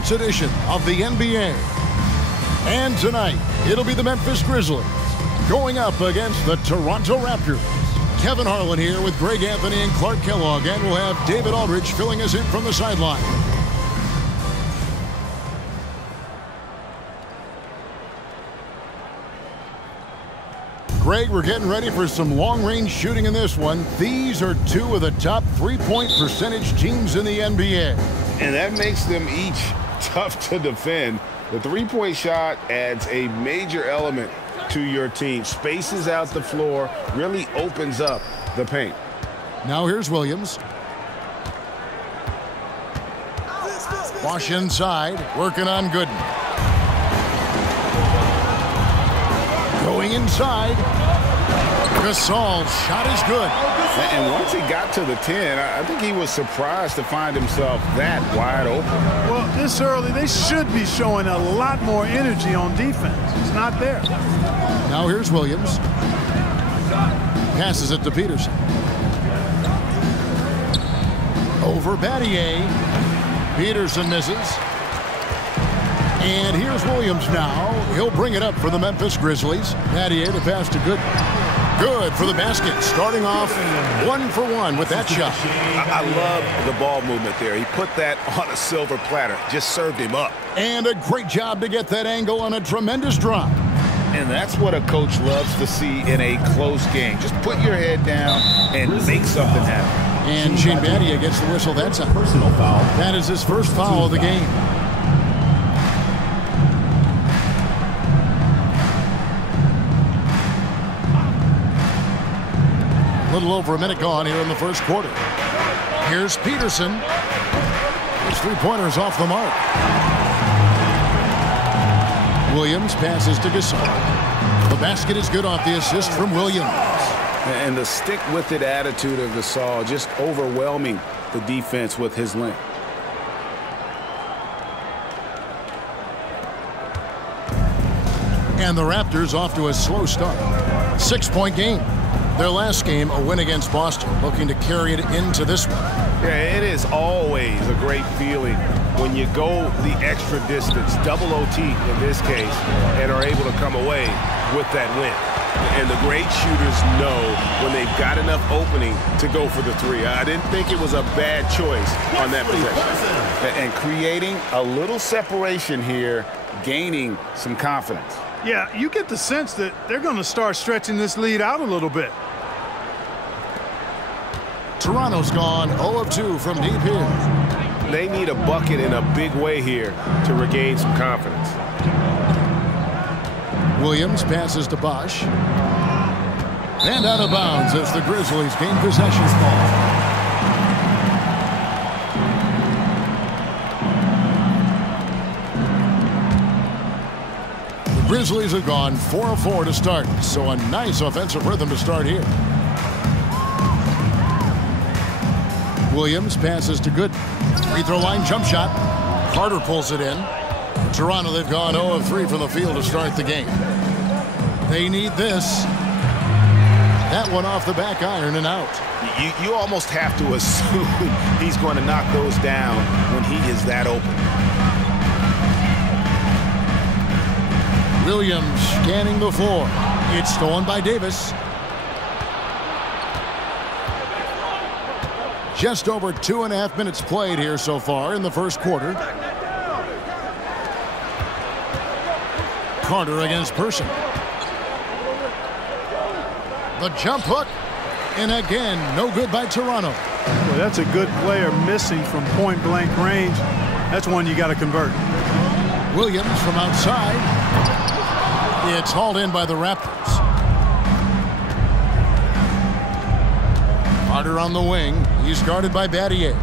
sports edition of the NBA. And tonight, it'll be the Memphis Grizzlies going up against the Toronto Raptors. Kevin Harlan here with Greg Anthony and Clark Kellogg, and we'll have David Aldridge filling us in from the sideline. Greg, we're getting ready for some long-range shooting in this one. These are two of the top three-point percentage teams in the NBA. And that makes them each tough to defend. The three-point shot adds a major element to your team. Spaces out the floor, really opens up the paint. Now here's Williams. Bosh inside, working on Gooden. Going inside. Gasol's shot is good. And once he got to the 10, I think he was surprised to find himself that wide open. Well, this early, they should be showing a lot more energy on defense. It's not there. Now here's Williams. Passes it to Peterson. Over Battier. Peterson misses. And here's Williams now. He'll bring it up for the Memphis Grizzlies. Battier to pass to Gooden. Good for the basket. Starting off 1 for 1 with that shot. I love the ball movement there. He put that on a silver platter. Just served him up. And a great job to get that angle on a tremendous drop. And that's what a coach loves to see in a close game. Just put your head down and make something happen. And Shane Battier gets the whistle. That's a personal foul. That is his first foul of the game. A little over a minute gone here in the first quarter. Here's Peterson. His three-pointer's off the mark. Williams passes to Gasol. The basket is good off the assist from Williams. And the stick-with-it attitude of Gasol, just overwhelming the defense with his length. And the Raptors off to a slow start. 6-point game. Their last game, a win against Boston, looking to carry it into this one. Yeah, it is always a great feeling when you go the extra distance, double OT in this case, and are able to come away with that win. And the great shooters know when they've got enough opening to go for the three. I didn't think it was a bad choice on that possession. And creating a little separation here, gaining some confidence. Yeah, you get the sense that they're going to start stretching this lead out a little bit. Toronto's gone 0 of 2 from deep here. They need a bucket in a big way here to regain some confidence. Williams passes to Bosh. And out of bounds as the Grizzlies gain possession. The Grizzlies have gone 4 of 4 to start, so a nice offensive rhythm to start here. Williams passes to Gooden. Free throw line jump shot. Carter pulls it in. Toronto, they've gone 0 of 3 from the field to start the game. They need this. That one off the back iron and out. You almost have to assume he's going to knock those down when he is that open. Williams scanning the floor. It's stolen by Davis. Just over 2.5 minutes played here so far in the first quarter. Carter against Person. The jump hook. And again, no good by Toronto. Well, that's a good player missing from point-blank range. That's one you got to convert. Williams from outside. It's hauled in by the Raptors. Carter on the wing. He's guarded by Battier.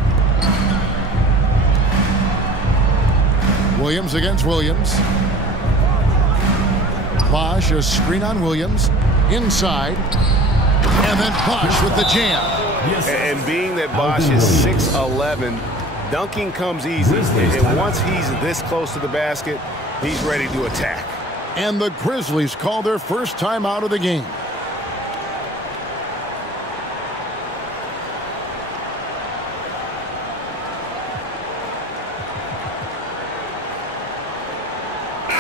Williams against Williams. Bosh, a screen on Williams. Inside. And then Bosh with the jam. And being that Bosh is 6'11", dunking comes easy. And once he's this close to the basket, he's ready to attack. And the Grizzlies call their first time out of the game.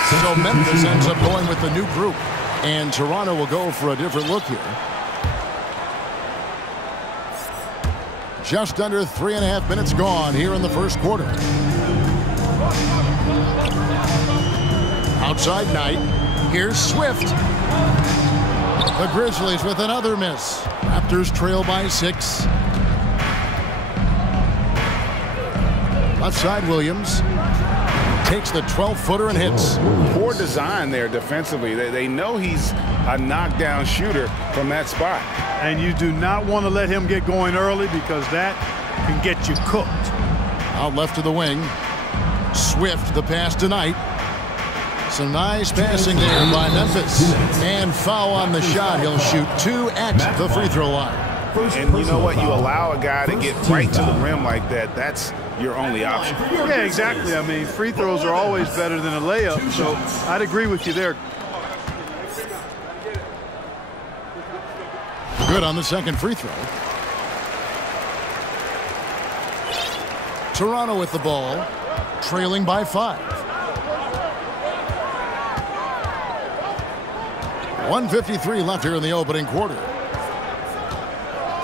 So Memphis ends up going with the new group. And Toronto will go for a different look here. Just under 3.5 minutes gone here in the first quarter. Outside Knight. Here's Swift. The Grizzlies with another miss. Raptors trail by 6. Left side Williams. Takes the 12-footer and hits. Poor design there defensively. They know he's a knockdown shooter from that spot. And you do not want to let him get going early because that can get you cooked. Out left to the wing. Swift the pass tonight. Some nice passing there by Memphis. And foul on the shot. He'll shoot 2 at the free throw line. And you know what? You allow a guy to get right to the rim like that. That's your only option. Yeah, exactly. I mean, free throws are always better than a layup. So I'd agree with you there. Good on the second free throw. Toronto with the ball, trailing by 5. 1:53 left here in the opening quarter.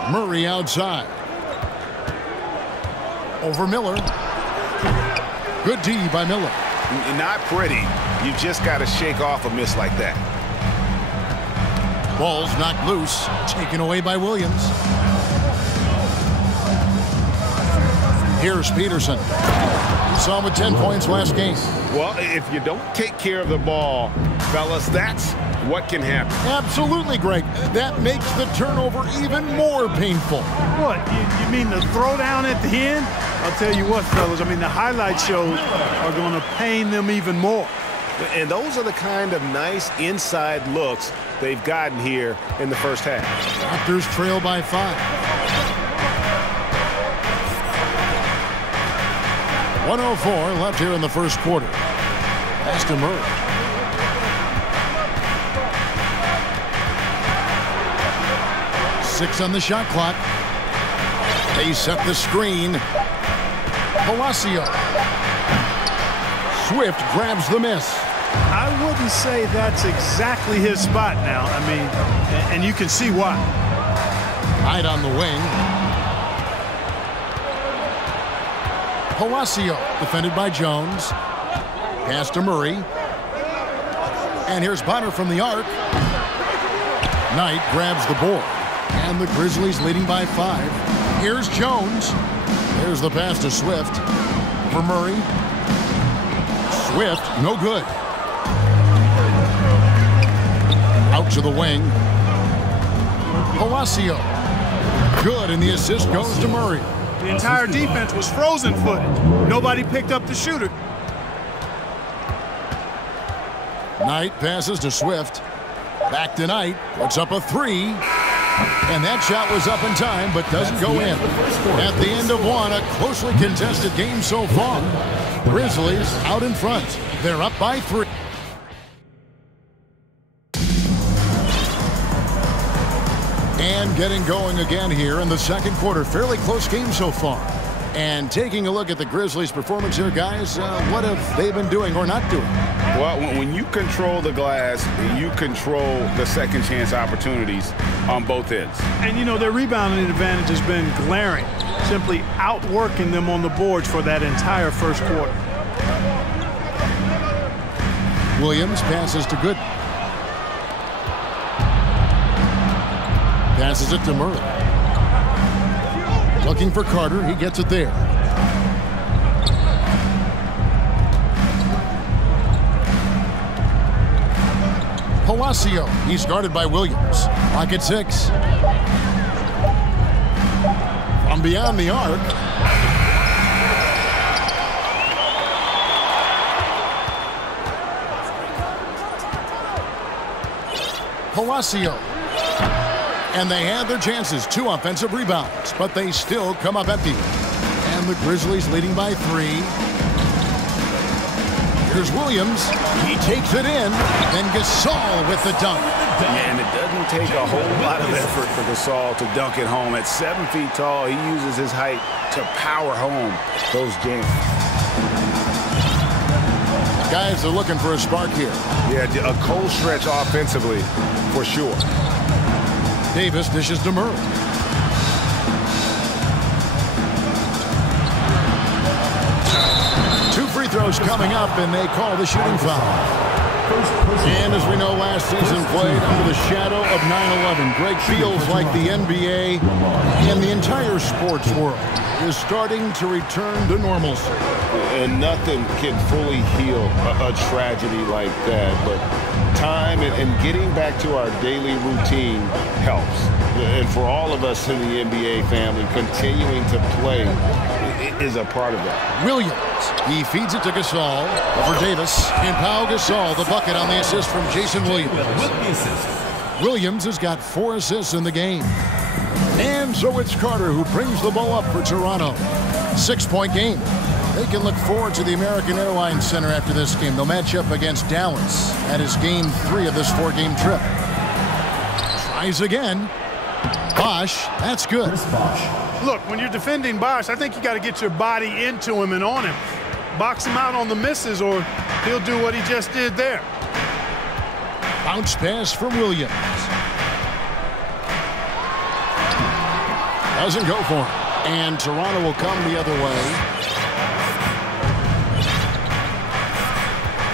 Murray outside. Over Miller. Good D by Miller. Not pretty. You've just got to shake off a miss like that. Ball's knocked loose. Taken away by Williams. Here's Peterson. Saw him with 10 points last game. Well, if you don't take care of the ball, fellas, that's what can happen. Absolutely, Greg. That makes the turnover even more painful. What? You mean the throwdown at the end? I'll tell you what, fellas. I mean, the highlight shows are going to pain them even more. And those are the kind of nice inside looks they've gotten here in the first half. Raptors trail by 5. 1:04 left here in the first quarter. Pass to Murray. Six on the shot clock. They set the screen. Palacio. Swift grabs the miss. I wouldn't say that's exactly his spot now. I mean, and you can see why. Hyde on the wing. Palacio defended by Jones. Pass to Murray. And here's Bonner from the arc. Knight grabs the board. And the Grizzlies leading by 5. Here's Jones. There's the pass to Swift. For Murray. Swift, no good. Out to the wing. Palacio. Good, and the assist goes to Murray. The entire defense was frozen-footed. Nobody picked up the shooter. Knight passes to Swift. Back to Knight. Puts up a 3. And that shot was up in time, but doesn't go in. At the end of one, a closely contested game so far. Grizzlies out in front. They're up by 3. And getting going again here in the second quarter. Fairly close game so far. And taking a look at the Grizzlies' performance here, guys, what have they been doing or not doing? Well, when you control the glass, you control the second chance opportunities on both ends. And, you know, their rebounding advantage has been glaring, simply outworking them on the boards for that entire first quarter. Williams passes to Gooden. Passes it to Murray. Looking for Carter. He gets it there. Palacio. He's guarded by Williams. Clock at 6. From beyond the arc. Palacio. And they had their chances. 2 offensive rebounds, but they still come up empty. And the Grizzlies leading by 3. Here's Williams. He takes it in. And Gasol with the dunk. And it doesn't take a whole lot of effort for Gasol to dunk it home. At 7 feet tall, he uses his height to power home those games. Guys are looking for a spark here. Yeah, a cold stretch offensively, for sure. Davis dishes to Murray. Two free throws coming up, and they call the shooting foul. And as we know, last season played under the shadow of 9/11. Greg, feels like the NBA and the entire sports world is starting to return to normalcy. And nothing can fully heal a tragedy like that, but time and getting back to our daily routine helps. And for all of us in the NBA family, continuing to play is a part of that. Williams, he feeds it to Gasol over Davis, and Pau Gasol, the bucket on the assist from Jason Williams. Williams has got 4 assists in the game. And so it's Carter who brings the ball up for Toronto. 6-point game. They can look forward to the American Airlines Center after this game. They'll match up against Dallas. That is game 3 of this 4-game trip. Tries again. Bosh, that's good. Look, when you're defending Bosh, I think you got to get your body into him and on him. Box him out on the misses, or he'll do what he just did there. Bounce pass from Williams. Doesn't go for him. And Toronto will come the other way.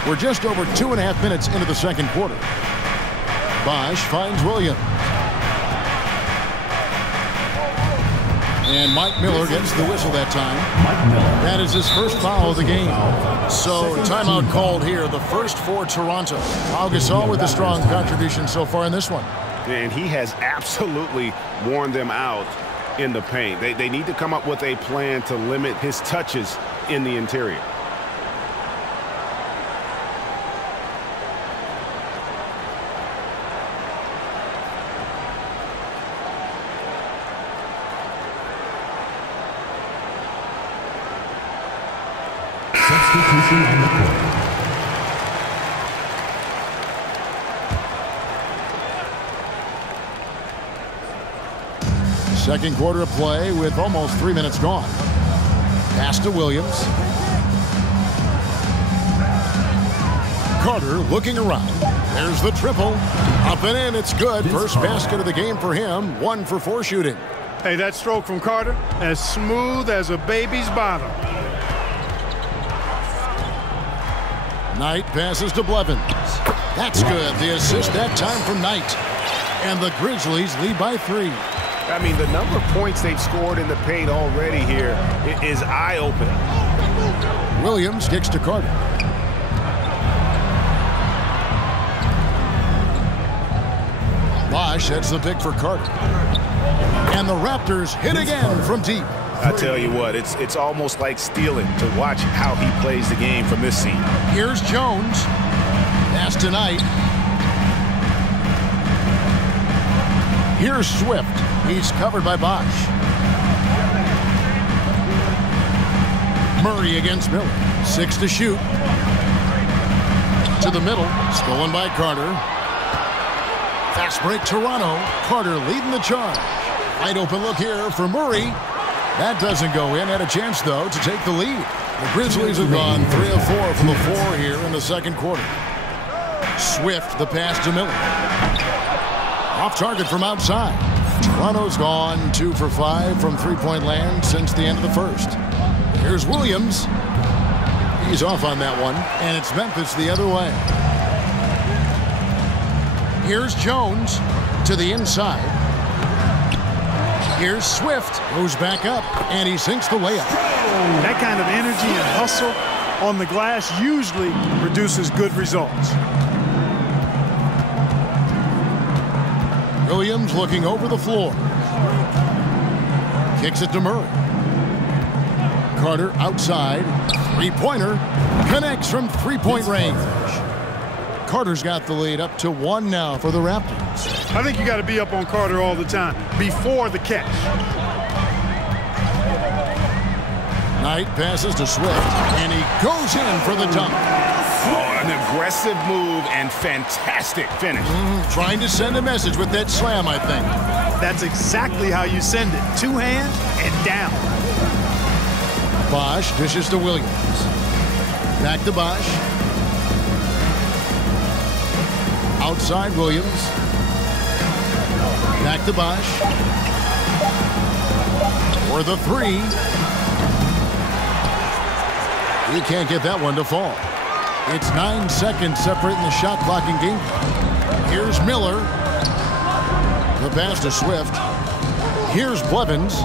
We're just over 2.5 minutes into the second quarter. Bosh finds Williams. And Mike Miller gets the whistle that time. That is his first foul of the game. So timeout called here, the first for Toronto. Pau Gasol with a strong contribution so far in this one. And he has absolutely worn them out in the paint. They need to come up with a plan to limit his touches in the interior. Substitution on the court. Second quarter of play with almost 3 minutes gone. Pass to Williams. Carter looking around. There's the triple. Up and in, it's good. First basket of the game for him. 1 for 4 shooting. Hey, that stroke from Carter, as smooth as a baby's bottom. Knight passes to Blevins. That's good. The assist that time from Knight. And the Grizzlies lead by 3. I mean, the number of points they've scored in the paint already here is eye-opening. Williams kicks to Carter. Bosh sets the pick for Carter. And the Raptors hit again from deep. I tell you what, it's almost like stealing to watch how he plays the game from this seat. Here's Jones. Pass to Knight. Here's Swift. He's covered by Bosh. Murray against Miller. 6 to shoot. To the middle. Stolen by Carter. Fast break Toronto. Carter leading the charge. Wide open look here for Murray. That doesn't go in. Had a chance, though, to take the lead. The Grizzlies have gone 3 of 4 from the floor here in the second quarter. Swift, the pass to Miller. Off target from outside. Toronto's gone 2 for 5 from three-point land since the end of the first. Here's Williams. He's off on that one, and it's Memphis the other way. Here's Jones to the inside. Here's Swift, goes back up, and he sinks the layup. That kind of energy and hustle on the glass usually produces good results. Williams looking over the floor. Kicks it to Murray. Carter outside. Three-pointer. Connects from three-point range. Carter's got the lead up to 1 now for the Raptors. I think you got to be up on Carter all the time before the catch. Knight passes to Swift, and he goes in for the dunk. Oh, an aggressive move and fantastic finish. Trying to send a message with that slam, I think. That's exactly how you send it. 2 hands and down. Bosh dishes to Williams. Back to Bosh. Outside Williams. Back to Bosh. For the three. He can't get that one to fall. It's 9 seconds separating the shot clock in game. Here's Miller. The pass to Swift. Here's Blevins.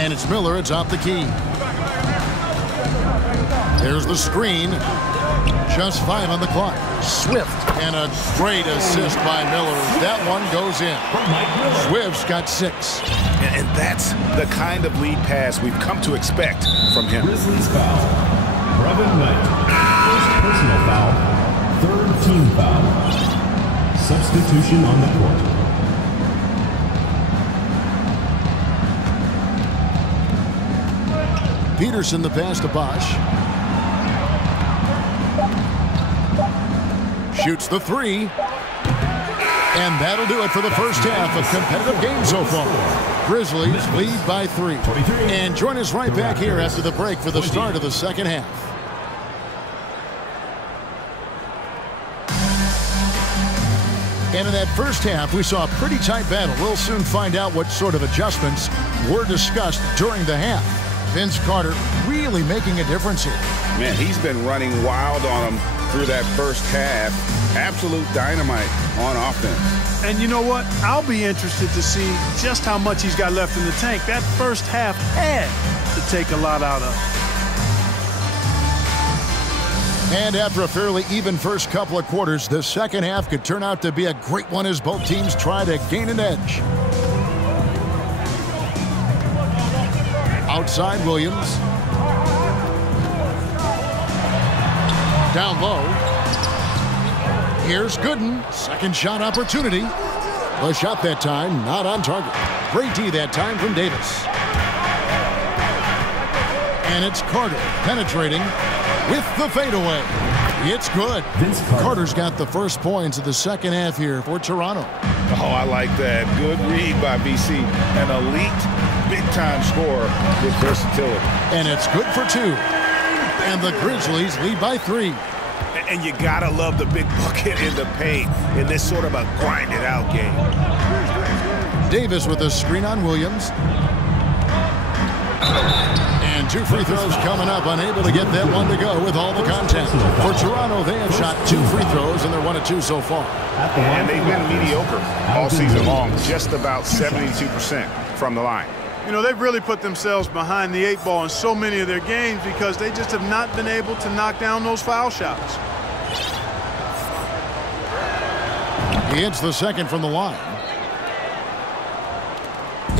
And it's Miller. It's off the key. There's the screen. Just 5 on the clock. Swift. And a great assist by Miller. That one goes in. Swift's got 6. And that's the kind of lead pass we've come to expect from him. Grizzlies foul. Brevin Knight. First personal foul. Third team foul. Substitution on the court. Peterson the pass to Bosh. Shoots the 3. And that'll do it for the first half of competitive game so far. Grizzlies lead by 3. And join us right back here after the break for the start of the second half. And in that first half, we saw a pretty tight battle. We'll soon find out what sort of adjustments were discussed during the half. Vince Carter really making a difference here. Man, he's been running wild on him through that first half. Absolute dynamite on offense. And you know what? I'll be interested to see just how much he's got left in the tank. That first half had to take a lot out of. And after a fairly even first couple of quarters, the second half could turn out to be a great one as both teams try to gain an edge. Outside Williams. Down low. Here's Gooden. Second shot opportunity. The shot that time not on target. Great D that time from Davis. And it's Carter penetrating with the fadeaway. It's good. Carter's got the first points of the second half here for Toronto. Oh, I like that. Good read by BC. An elite, big-time scorer with versatility. And it's good for 2. And the Grizzlies lead by 3. And you gotta love the big bucket in the paint in this sort of a grinded-out game. Davis with a screen on Williams. And 2 free throws coming up, unable to get that one to go with all the contact. For Toronto, they have shot 2 free throws, and they're 1 of 2 so far. And they've been mediocre all season long, just about 72% from the line. You know, they've really put themselves behind the 8 ball in so many of their games because they just have not been able to knock down those foul shots. He hits the second from the line.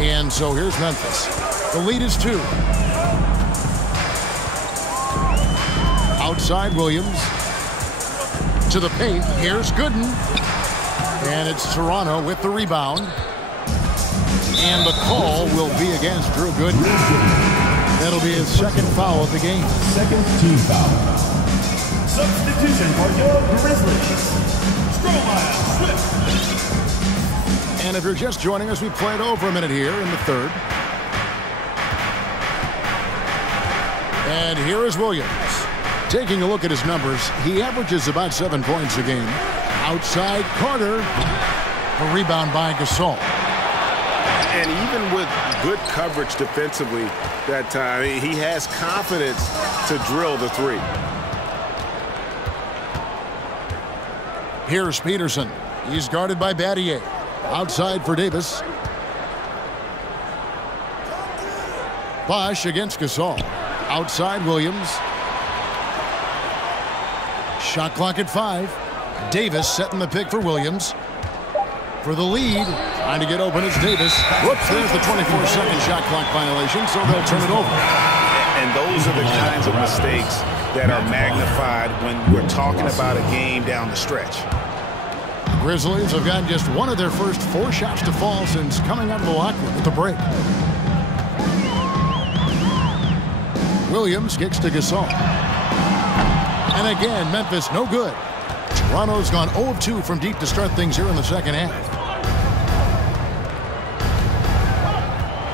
And so here's Memphis. The lead is 2. Outside Williams. To the paint. Here's Gooden. And it's Toronto with the rebound. And the call will be against Drew Gooden. That'll be his second foul of the game. Second team foul. Substitution for your Grizzlies. Swift. And if you're just joining us, we played over a minute here in the third. And here is Williams. Taking a look at his numbers, he averages about 7 points a game. Outside Carter. A rebound by Gasol. And even with good coverage defensively that time, he has confidence to drill the 3. Here's Peterson. He's guarded by Battier. Outside for Davis. Bosh against Gasol. Outside Williams. Shot clock at 5. Davis setting the pick for Williams. For the lead. Trying to get open is Davis. Whoops, there's the 24-second shot clock violation, so they'll turn it over. And those are the kinds of mistakes that are magnified when we're talking about a game down the stretch. The Grizzlies have gotten just one of their first 4 shots to fall since coming out of the locker room at the break. Williams kicks to Gasol. And again, Memphis no good. Toronto's gone 0 of 2 from deep to start things here in the second half.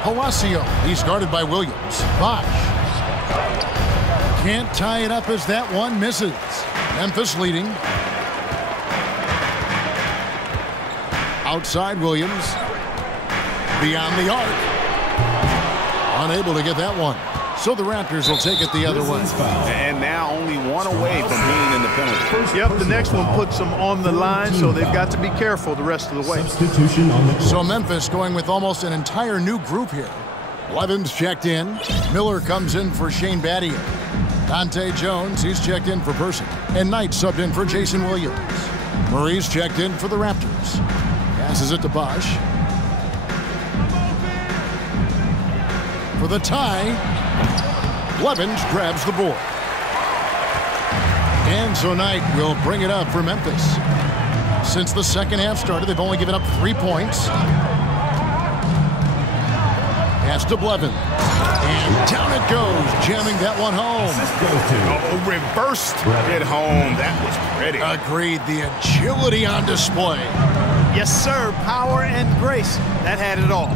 Palacio, he's guarded by Williams. Bosh. Can't tie it up as that one misses. Memphis leading. Outside Williams. Beyond the arc. Unable to get that one. So the Raptors will take it the other way. And now only one away from being in the penalty. Yep, the next one puts them on the line, so they've got to be careful the rest of the way. Substitution on the court. So Memphis going with almost an entire new group here. Blevins checked in. Miller comes in for Shane Battier. Dante Jones, he's checked in for Person. And Knight subbed in for Jason Williams. Murray's checked in for the Raptors. Passes it to Bosh. For the tie, Blevins grabs the board. And so Knight will bring it up for Memphis. Since the second half started, they've only given up 3 points. Pass to Blevins. And down it goes, jamming that one home. Oh, reversed it home. That was pretty. Agreed, the agility on display. Yes, sir. Power and grace. That had it all.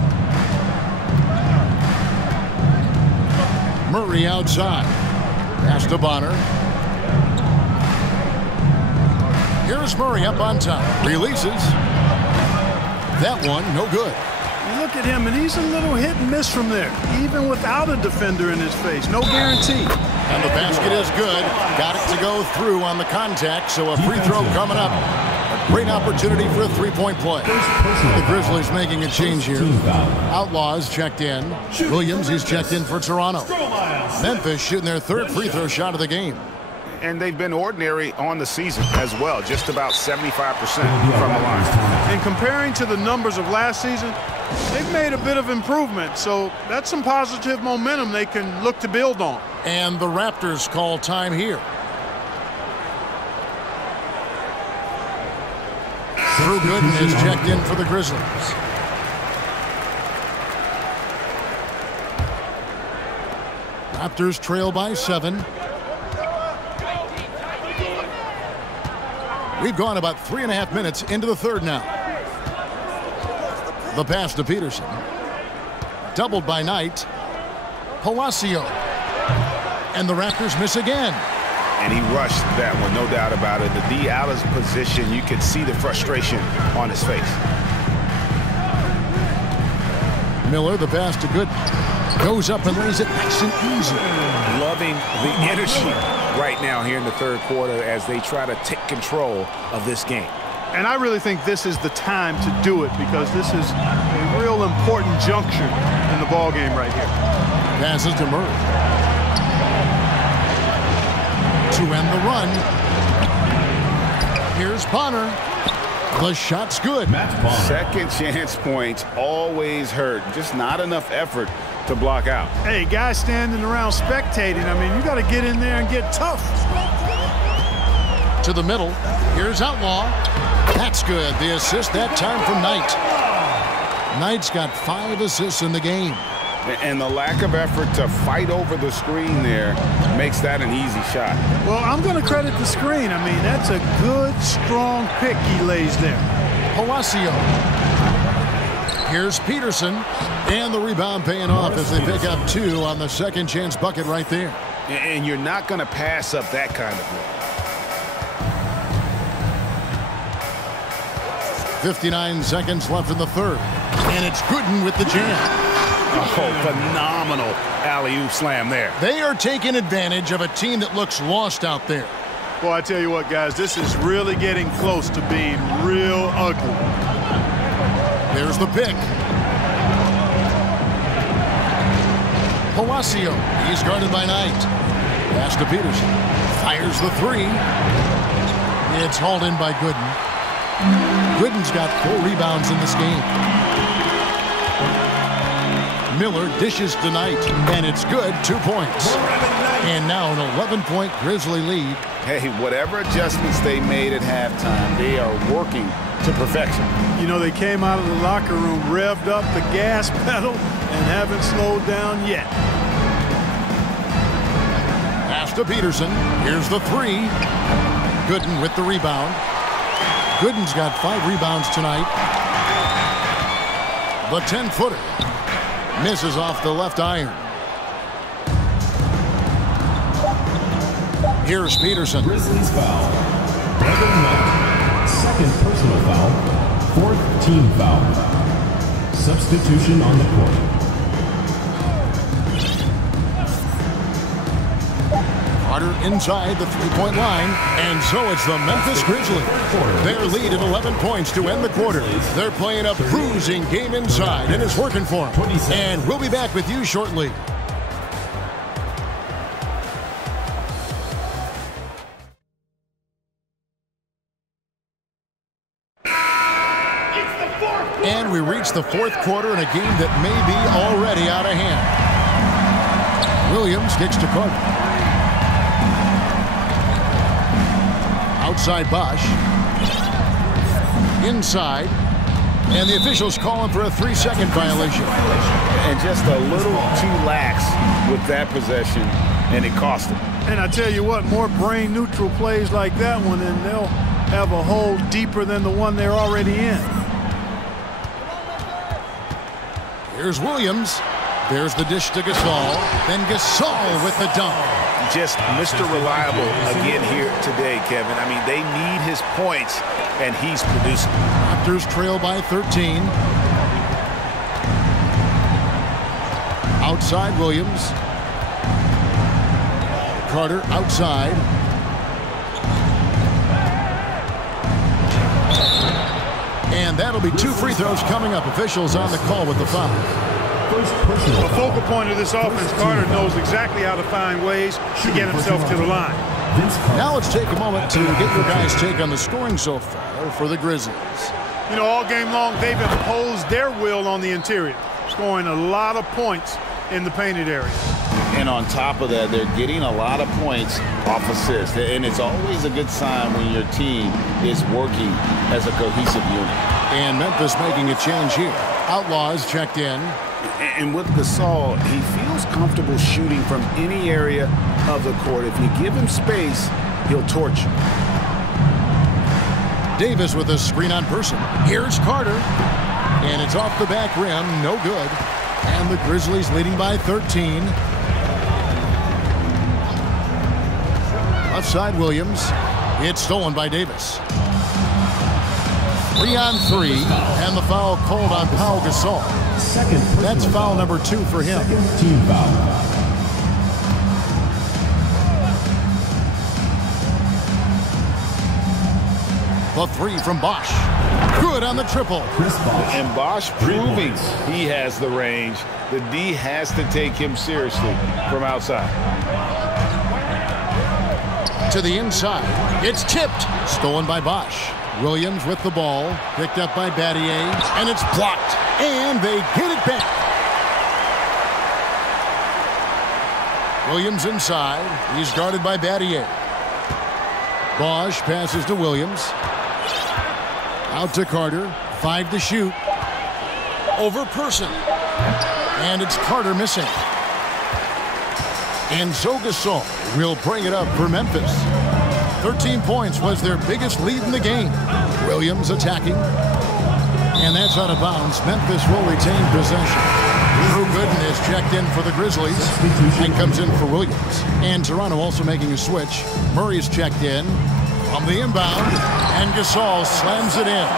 Murray outside. Pass to Bonner. Here's Murray up on top. Releases. That one, no good. You look at him, and he's a little hit and miss from there, even without a defender in his face. No guarantee. And the basket is good. Got it to go through on the contact, so a free throw coming up. A great opportunity for a three-point play. The Grizzlies making a change here. Outlaws checked in. Williams, he's checked in for Toronto. Memphis shooting their third free throw shot of the game. And they've been ordinary on the season as well, just about 75% from the line. And comparing to the numbers of last season, they've made a bit of improvement, so that's some positive momentum they can look to build on. And the Raptors call time here. Drew Gooden is checked in for the Grizzlies. Raptors trail by 7. We've gone about 3.5 minutes into the third now. The pass to Peterson. Doubled by Knight. Palacio. And the Raptors miss again. And he rushed that one, no doubt about it. The D out of position, you could see the frustration on his face. Miller, the pass to Gooden. Goes up and lays it nice and easy. Loving the energy right now here in the third quarter as they try to take control of this game. And I really think this is the time to do it because this is a real important juncture in the ball game right here. Passes to Murray. To end the run. Here's Bonner. The shot's good. Second chance points always hurt. Just not enough effort to block out. Hey, guys standing around spectating, I mean, you got to get in there and get tough. To the middle. Here's Outlaw. That's good. The assist that time from Knight. Knight's got 5 assists in the game. And the lack of effort to fight over the screen there makes that an easy shot. Well, I'm going to credit the screen. I mean, that's a good, strong pick he lays there. Palacio. Here's Peterson. And the rebound paying off as they pick up 2 on the second chance bucket right there. And you're not going to pass up that kind of look. 59 seconds left in the third. And it's Gooden with the jam. Oh, phenomenal alley-oop slam there. They are taking advantage of a team that looks lost out there. Well, I tell you what, guys, this is really getting close to being real ugly. There's the pick. Palacio, he's guarded by Knight. Pass to Peterson. Fires the 3. It's hauled in by Gooden. Gooden's got 4 rebounds in this game. Miller dishes to Knight, and it's good, 2 points. And now an 11-point Grizzly lead. Hey, whatever adjustments they made at halftime, they are working to perfection. You know, they came out of the locker room, revved up the gas pedal, and haven't slowed down yet. Pass to Peterson. Here's the 3. Gooden with the rebound. Gooden's got 5 rebounds tonight. The 10-footer. Misses off the left iron. Here's Peterson. Grizzlies foul. Second personal foul. 4th team foul. Substitution on the court. Carter inside the three-point line, and so it's the Memphis Grizzlies. Their lead at 11 points to end the quarter. They're playing a bruising game inside, and it's working for them. And we'll be back with you shortly. And we reach the fourth quarter in a game that may be already out of hand. Williams kicks to Carter. Outside Bosh. Inside. And the officials calling for a 3-second violation. And just a little too lax with that possession, and it cost them. And I tell you what, more brain-neutral plays like that one, and they'll have a hole deeper than the one they're already in. Here's Williams. There's the dish to Gasol. Then Gasol with the dunk. Just Mr. Reliable again here today, Kevin. I mean, they need his points, and he's producing. Raptors trail by 13. Outside Williams. Carter outside. And that'll be 2 free throws coming up. Officials on the call with the foul. The focal point of this offense, Carter knows exactly how to find ways to get himself to the line. Now let's take a moment to get your guys' take on the scoring so far for the Grizzlies. You know, all game long, they've imposed their will on the interior, scoring a lot of points in the painted area. And on top of that, they're getting a lot of points off assists. And it's always a good sign when your team is working as a cohesive unit. And Memphis making a change here. Outlaws checked in. And with Gasol, he feels comfortable shooting from any area of the court. If you give him space, he'll torch you. Davis with a screen on person. Here's Carter. And it's off the back rim. No good. And the Grizzlies leading by 13. Left side Williams. It's stolen by Davis. 3 on 3. And the foul called on Pau Gasol. That's foul number 2 for him. Team foul. The 3 from Bosh. Good on the triple. And Bosh proving he has the range. The D has to take him seriously from outside. To the inside. It's tipped. Stolen by Bosh. Williams with the ball. Picked up by Battier. And it's blocked. And they get it back. Williams inside. He's guarded by Battier. Bosh passes to Williams. Out to Carter. 5 to shoot. Over Person. And it's Carter missing. And so Gasol will bring it up for Memphis. 13 points was their biggest lead in the game. Williams attacking. And that's out of bounds. Memphis will retain possession. Drew Gooden is checked in for the Grizzlies and comes in for Williams. And Toronto also making a switch. Murray's checked in from the inbound. And Gasol slams it in.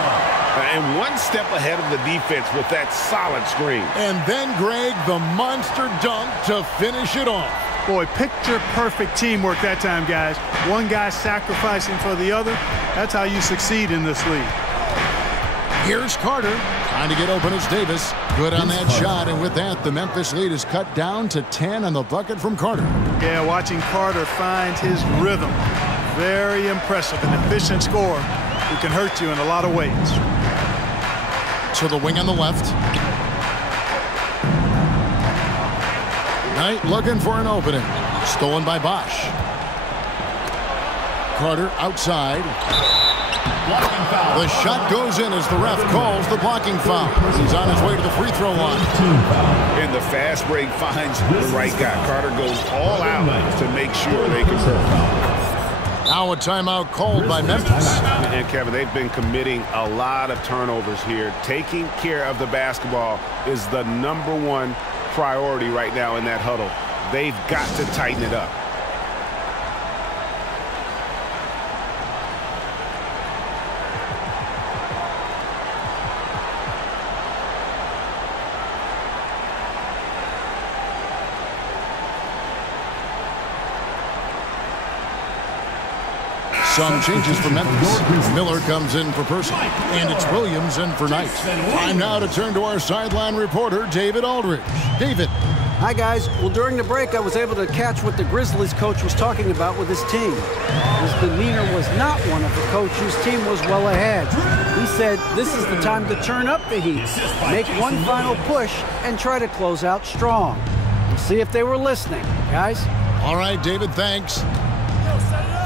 And one step ahead of the defense with that solid screen. And then Greg, the monster dunk to finish it off. Boy, picture-perfect teamwork that time, guys. One guy sacrificing for the other. That's how you succeed in this league. Here's Carter. Trying to get open as Davis. Good on that shot, and with that, the Memphis lead is cut down to 10 on the bucket from Carter. Yeah, watching Carter find his rhythm. Very impressive. An efficient scorer who can hurt you in a lot of ways. To the wing on the left. Knight looking for an opening. Stolen by Bosh. Carter outside. The shot goes in as the ref calls the blocking foul. He's on his way to the free throw line. And the fast break finds the right guy. Carter goes all out to make sure they can serve. Now a timeout called by Memphis. And Kevin, they've been committing a lot of turnovers here. Taking care of the basketball is the #1 priority right now in that huddle. They've got to tighten it up. Some changes for Memphis. Miller comes in for Percy, and it's Williams in for Knight. Time now to turn to our sideline reporter, David Aldridge. David. Hi, guys. Well, during the break, I was able to catch what the Grizzlies coach was talking about with his team. His demeanor was not one of a coach whose team was well ahead. He said this is the time to turn up the heat, make one final push, and try to close out strong. We'll see if they were listening, guys. All right, David, thanks.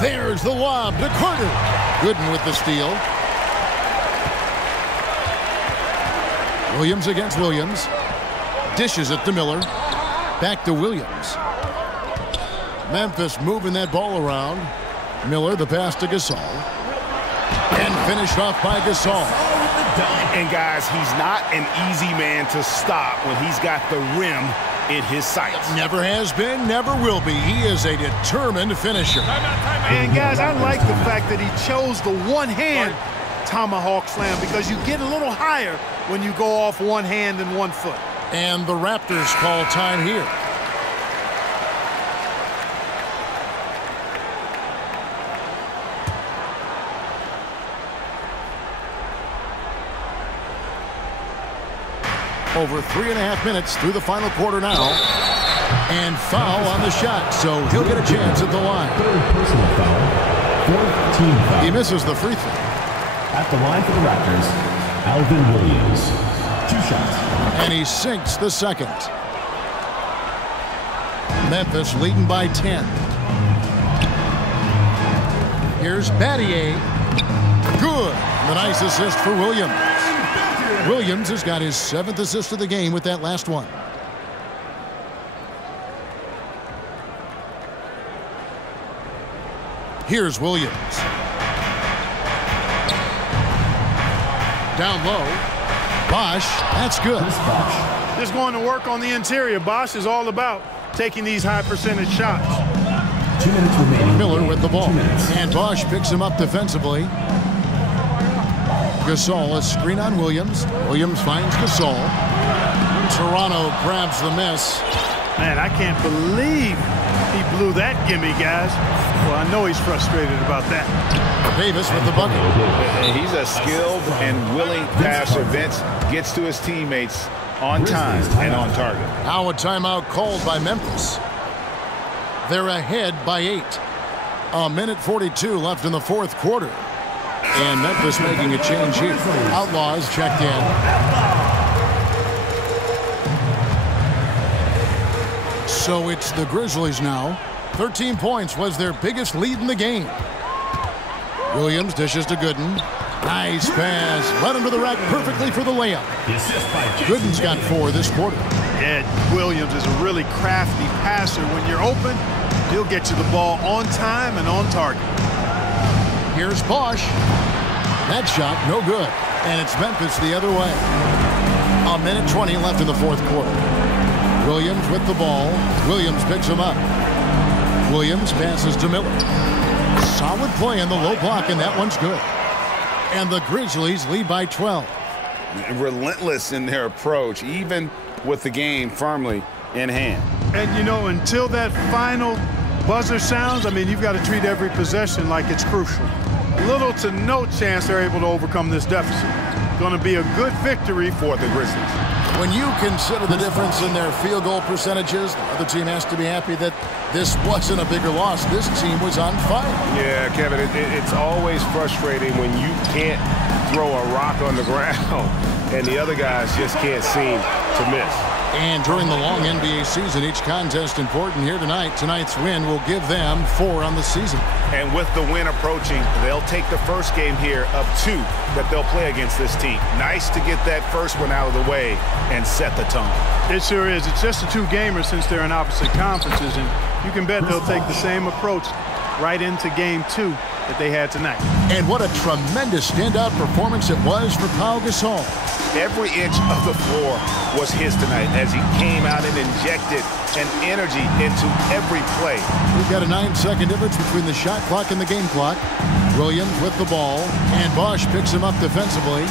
There's the lob to Carter. Gooden with the steal. Williams against Williams. Dishes it to Miller. Back to Williams. Memphis moving that ball around. Miller, the pass to Gasol. And finished off by Gasol. And guys, he's not an easy man to stop when he's got the rim in his sights. Never has been, never will be. He is a determined finisher. And guys, I like the fact that he chose the one-hand tomahawk slam because you get a little higher when you go off one hand and 1 foot. And the Raptors call time here. Over 3.5 minutes through the final quarter now. And foul on the shot, so he'll get a chance at the line. Third personal foul. Fourth team foul. He misses the free throw. At the line for the Raptors, Alvin Williams. 2 shots. And he sinks the second. Memphis leading by 10. Here's Battier. Good. The nice assist for Williams. Williams has got his 7th assist of the game with that last one. Here's Williams. Down low. Bosh, that's good. Just going to work on the interior. Bosh is all about taking these high percentage shots. 2 minutes remaining. Miller with the ball. 2 minutes. And Bosh picks him up defensively. Gasol, a screen on Williams. Williams finds Gasol. Toronto grabs the miss. Man, I can't believe he blew that gimme, guys. Well, I know he's frustrated about that. Davis with the bucket. He's a skilled and willing passer. Vince gets to his teammates on time and on target. Now a timeout called by Memphis. They're ahead by 8. 1:42 left in the 4th quarter. And Memphis making a change here. Outlaws checked in. So it's the Grizzlies now. 13 points was their biggest lead in the game. Williams dishes to Gooden. Nice pass. Led him to the rack perfectly for the layup. Gooden's got 4 this quarter. Yeah, Williams is a really crafty passer. When you're open, he'll get you the ball on time and on target. Here's Bosh. That shot, no good. And it's Memphis the other way. 1:20 left in the 4th quarter. Williams with the ball. Williams picks him up. Williams passes to Miller. Solid play in the low block, and that one's good. And the Grizzlies lead by 12. Relentless in their approach, even with the game firmly in hand. And, you know, until that final buzzer sounds, I mean, you've got to treat every possession like it's crucial. Little to no chance they're able to overcome this deficit. Going to be a good victory for the Grizzlies. When you consider the difference in their field goal percentages, the other team has to be happy that this wasn't a bigger loss. This team was on fire. Yeah, Kevin, it's always frustrating when you can't throw a rock on the ground and the other guys just can't seem to miss. And during the long NBA season, each contest important here tonight. Tonight's win will give them 4 on the season. And with the win approaching, they'll take the first game here of 2 that they'll play against this team. Nice to get that first one out of the way and set the tone. It sure is. It's just a 2-gamer since they're in opposite conferences, and you can bet they'll take the same approach right into game 2 that they had tonight. And what a tremendous standout performance it was for Pau Gasol. Every inch of the floor was his tonight as he came out and injected an energy into every play. We've got a 9-second difference between the shot clock and the game clock. Williams with the ball, and Bosh picks him up defensively.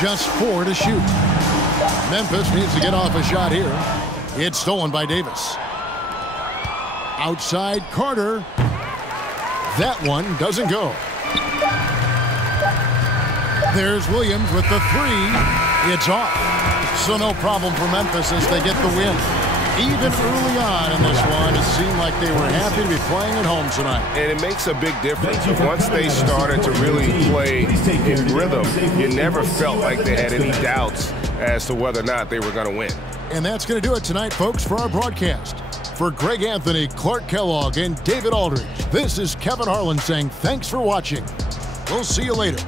Just 4 to shoot. Memphis needs to get off a shot here. It's stolen by Davis. Outside Carter. That one doesn't go. There's Williams with the three. It's off. So no problem for Memphis as they get the win. Even early on in this one, it seemed like they were happy to be playing at home tonight. And it makes a big difference. Once they started to really play in rhythm, you never felt like they had any doubts as to whether or not they were going to win. And that's going to do it tonight, folks, for our broadcast. For Greg Anthony, Clark Kellogg, and David Aldridge, this is Kevin Harlan saying thanks for watching. We'll see you later.